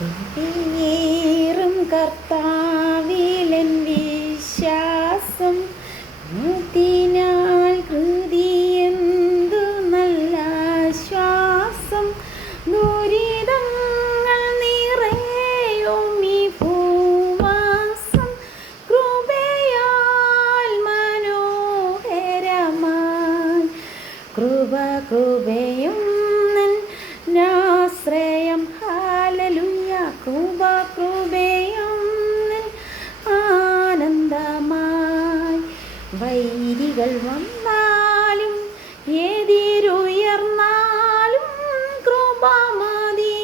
കൃപയേറും കർത്താവിലൻ വിശ്വാസം ത്തിനാൽ കൃതിയെന്തു നല്ല ശ്വാസം ദുരിതങ്ങൾ നിറയും ഈ ഭൂവാസം കൃപയാൽ മനോഹരമായി കൃപയും ആശ്രയം ഹല്ലേലൂയ കൃപയും ആനന്ദമായി വൈരികൾ വന്നാലും എതിരുയർന്നാലും കൃപ മതിയെന്നാളും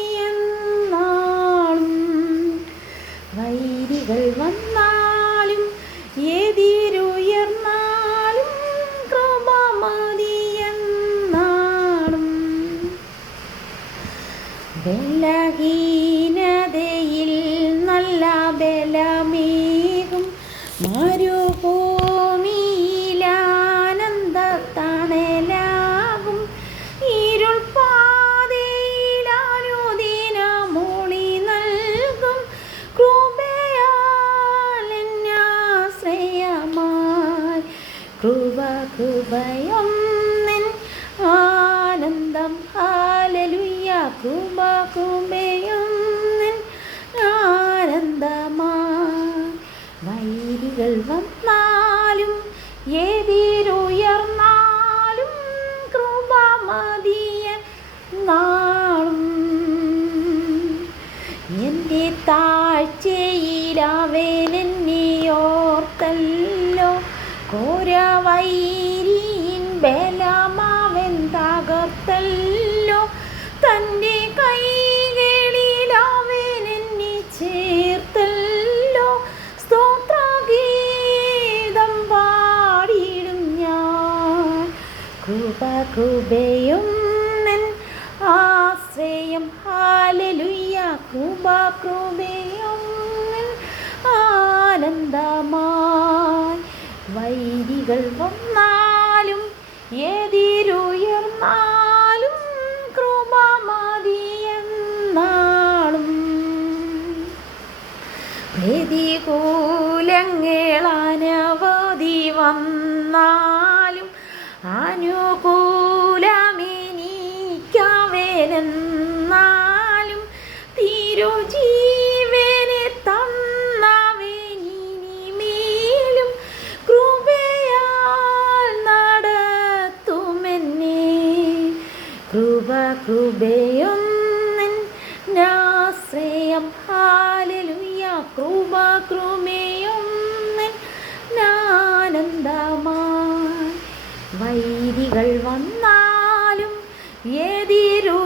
വൈരികൾ വന്നാലും എതിരുയർന്നാലും കൃപ മതിയെന്നാളും ബലഹീനതയിൽ നല്ല ബലമേകും മരുഭൂമിയിലാനന്ദത്തണലാകും ഇരുൾ പാതയിലാനുദിനമൊളി നൽകും കൃപയാൽ എന്നാശ്രയമായി കൃപയും ആനന്ദം ഹല്ലേലൂയ കൃപയും ആനന്ദമായി വൈരികൾ വന്നാലും എതിരുയർന്നാലും കൃപ മതിയെന്നാളും എൻ്റെ താഴ്ചയിൽ അവൻ എന്നെ ഓർത്തല്ലോ ഘോരവൈരിയിൻ ബലമവൻ തകർത്തല്ലോ തൻ്റെ കൈകളിൽ അവൻ എന്നെ ചേർത്തല്ലോ സ്തോത്രഗീതം പാടിയിടും ഞാൻ കൃപയും ആശ്രയം ഹല്ലേലൂയ കൃപയും ആനന്ദമായി വൈരികൾ വന്നാലും എതിരുയർന്നാലും കൃപ മതിയെന്നാളും പ്രതികൂലങ്ങൾ അനവധി വന്നാലും അനുകൂലമെനിക്കവനെന്നാലും തിരുജീവനെ തന്നവനിനിമേലും കൃപയാൽ നടത്തുമെന്നെ കൃപയും ആശ്രയം ഹല്ലേലൂയ കൃപയും ആനന്ദമായി വൈരികൾ വന്നാലും എതിരു